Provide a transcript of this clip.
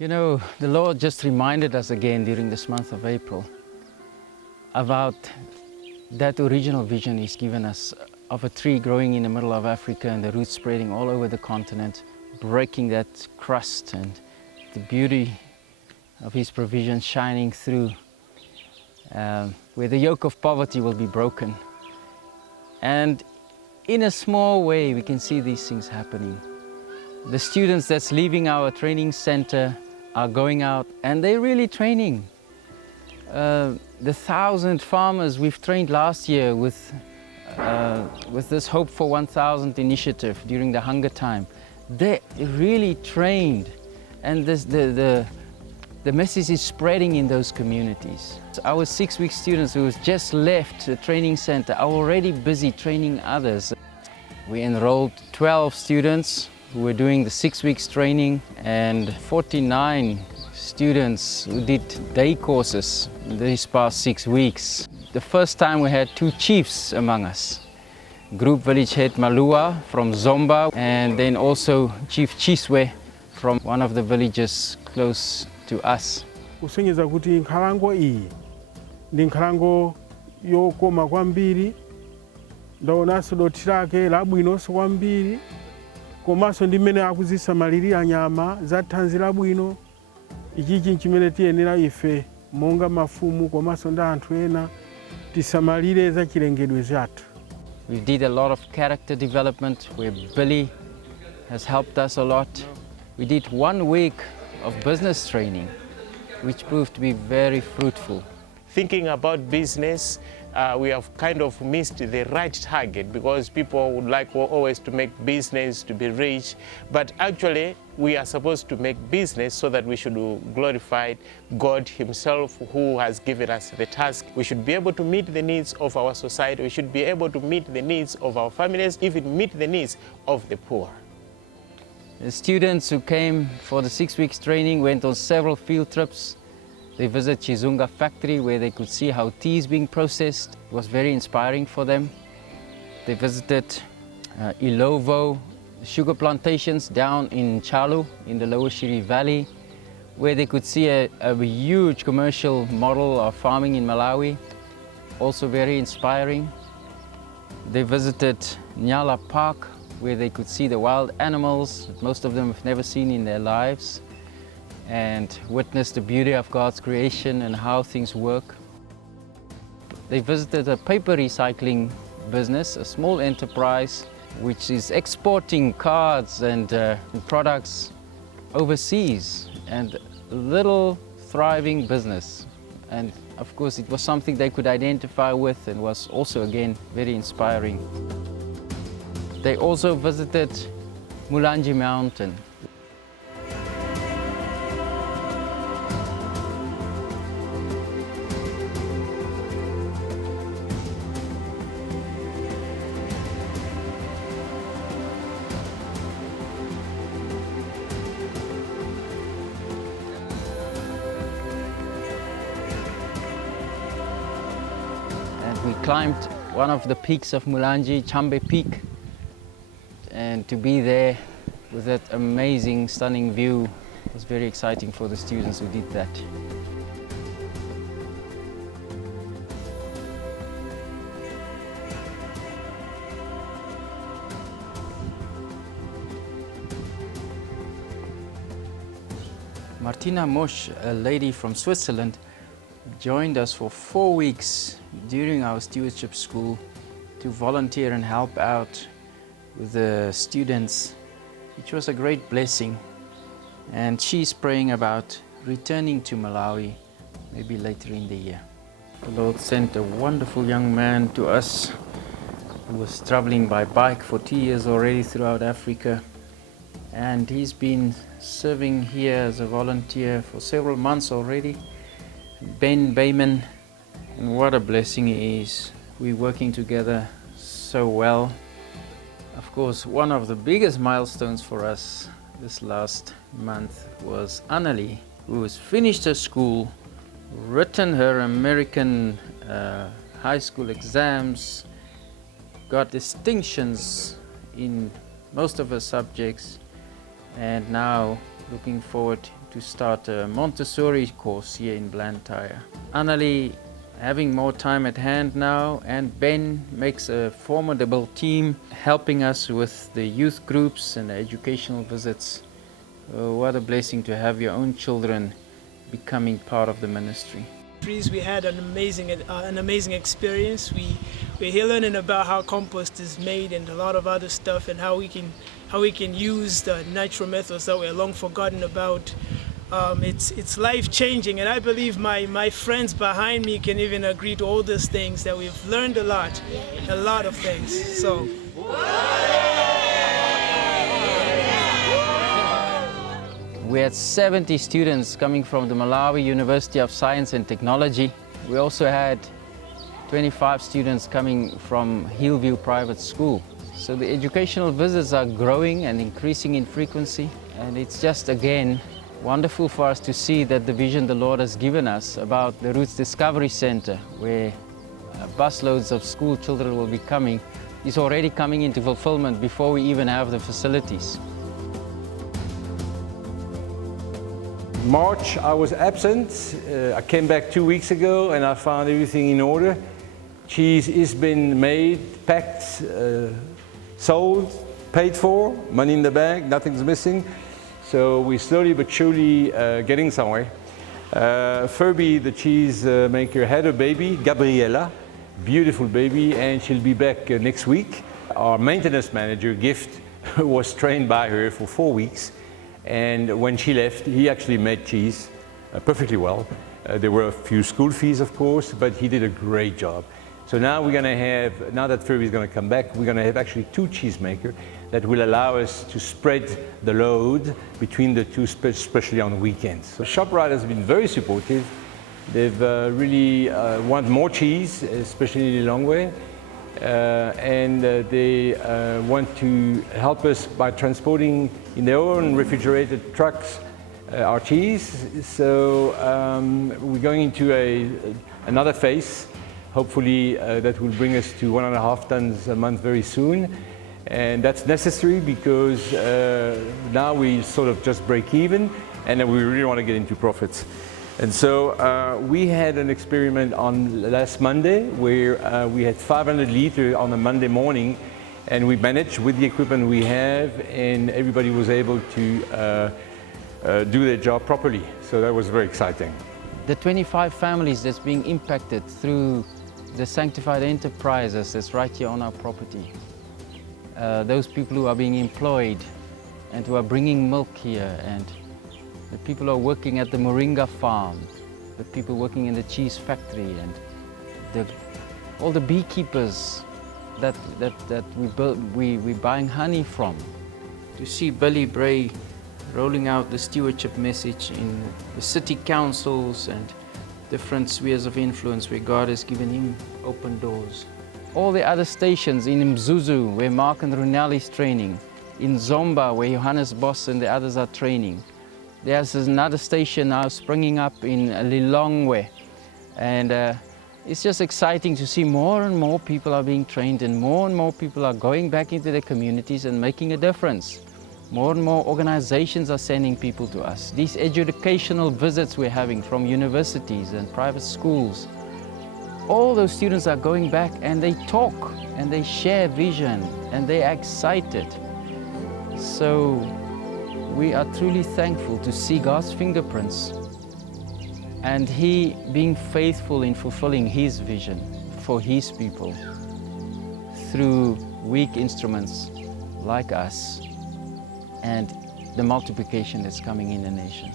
You know, the Lord just reminded us again during this month of April about that original vision He's given us of a tree growing in the middle of Africa and the roots spreading all over the continent, breaking that crust, and the beauty of His provision shining through, where the yoke of poverty will be broken. And in a small way we can see these things happening. The students that's leaving our training center are going out and they're really training. The 1,000 farmers we've trained last year with this Hope for 1,000 initiative during the hunger time, they really trained, and the message is spreading in those communities. Our 6-week students who have just left the training center are already busy training others. We enrolled 12 students who were doing the 6 weeks training, and 49 students who did day courses these past 6 weeks. The first time we had 2 chiefs among us. Group village head Malua from Zomba, and then also Chief Chiswe from one of the villages close to us. Kusonyeza kuti nkhalango iyi ndi nkhalango yokoma kwambiri, ndaonanso dothi lake labwinonso kwambiri, komanso ndi mmene akuzisamalirira nyama za thanzi labwino. Ichichi nchimene tiyenera ife monga mafumu komanso ndi anthu ena tisamalire za chilengedwe chathu. We did a lot of character development where Billy has helped us a lot. We did 1 week of business training, which proved to be very fruitful. Thinking about business, we have kind of missed the right target, because people would like always to make business to be rich, but actually we are supposed to make business so that we should glorify God Himself, who has given us the task. We should be able to meet the needs of our society, we should be able to meet the needs of our families, even meet the needs of the poor. The students who came for the 6 weeks training went on several field trips. They visited Chizunga factory where they could see how tea is being processed. It was very inspiring for them. They visited Ilovo sugar plantations down in Chalu in the Lower Shiri Valley, where they could see a huge commercial model of farming in Malawi, also very inspiring. They visited Nyala Park, where they could see the wild animals that most of them have never seen in their lives, and witness the beauty of God's creation and how things work. They visited a paper recycling business, a small enterprise which is exporting cards and products overseas, and a little thriving business. And of course it was something they could identify with, and was also again very inspiring. They also visited Mulanje Mountain. We climbed one of the peaks of Mulanje, Chambe Peak, and to be there with that amazing, stunning view was very exciting for the students who did that. Martina Mosch, a lady from Switzerland, joined us for 4 weeks during our stewardship school to volunteer and help out with the students, which was a great blessing. And she's praying about returning to Malawi maybe later in the year. The Lord sent a wonderful young man to us who was traveling by bike for 2 years already throughout Africa, and he's been serving here as a volunteer for several months already. Ben Bayman, and what a blessing he is. We're working together so well. Of course, one of the biggest milestones for us this last month was Annalie, who has finished her school, written her American high school exams, got distinctions in most of her subjects, and now looking forward to start a Montessori course here in Blantyre. Annalie having more time at hand now, and Ben makes a formidable team helping us with the youth groups and the educational visits. What a blessing to have your own children becoming part of the ministry. We had an amazing experience. We're here learning about how compost is made and a lot of other stuff, and how we can use the natural methods that we're long forgotten about. It's life-changing, and I believe my friends behind me can even agree to all these things, that we've learned a lot of things. So. We had 70 students coming from the Malawi University of Science and Technology. We also had 25 students coming from Hillview Private School. So the educational visits are growing and increasing in frequency, and it's just again wonderful for us to see that the vision the Lord has given us about the Roots Discovery Center, where busloads of school children will be coming, is already coming into fulfillment before we even have the facilities. March, I was absent. I came back 2 weeks ago and I found everything in order. Cheese has been made, packed, sold, paid for, money in the bank, nothing's missing. So we're slowly but surely getting somewhere. Furby, the cheese maker, had a baby, Gabriella, beautiful baby, and she'll be back next week. Our maintenance manager, Gift, was trained by her for 4 weeks. And when she left, he actually made cheese perfectly well. There were a few school fees, of course, but he did a great job. So now we're going to have, now that Furby is going to come back, we're going to have actually 2 cheesemakers that will allow us to spread the load between the two, especially on weekends. So ShopRite has been very supportive. They've really want more cheese, especially Lilongwe. And they want to help us by transporting in their own refrigerated trucks our cheese. So we're going into another phase, hopefully that will bring us to 1.5 tons a month very soon. And that's necessary because now we sort of just break even, and then we really want to get into profits. And so we had an experiment on last Monday where we had 500 liters on a Monday morning, and we managed with the equipment we have, and everybody was able to do their job properly. So that was very exciting. The 25 families that's being impacted through the Sanctified Enterprises that's right here on our property. Those people who are being employed and who are bringing milk here, and the people who are working at the Moringa farm, the people working in the cheese factory, and all the beekeepers that we're buying honey from. To see Billy Bray rolling out the stewardship message in the city councils and different spheres of influence where God has given him open doors. All the other stations in Mzuzu, where Mark and Runel is training, in Zomba, where Johannes Boss and the others are training. There's another station now springing up in Lilongwe, and it's just exciting to see more and more people are being trained, and more people are going back into their communities and making a difference. More and more organizations are sending people to us. These educational visits we're having from universities and private schools, all those students are going back and they talk and they share vision and they are excited. So we are truly thankful to see God's fingerprints and He being faithful in fulfilling His vision for His people through weak instruments like us and the multiplication that's coming in the nation.